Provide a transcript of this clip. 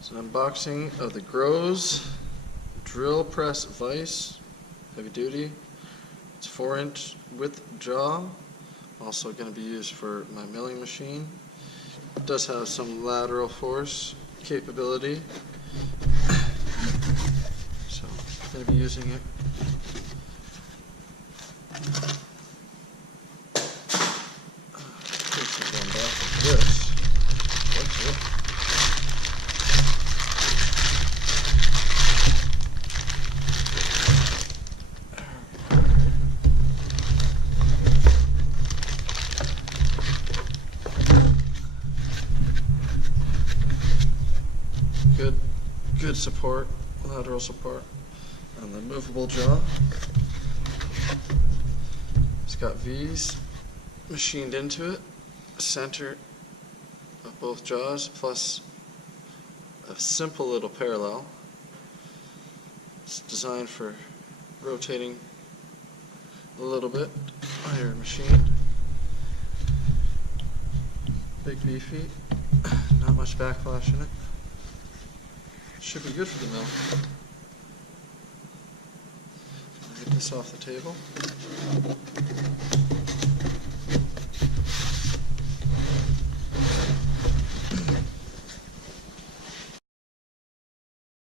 It's an unboxing of the Groz drill press vise, heavy duty. It's 4-inch width jaw, also going to be used for my milling machine. It does have some lateral force capability, so I'm going to be using it. Going back like this. What's it? Good support, lateral support on the movable jaw. It's got Vise machined into it, center of both jaws, plus a simple little parallel. It's designed for rotating a little bit on your machine. Big beefy, not much backlash in it. Should be good for the mill. I'll get this off the table.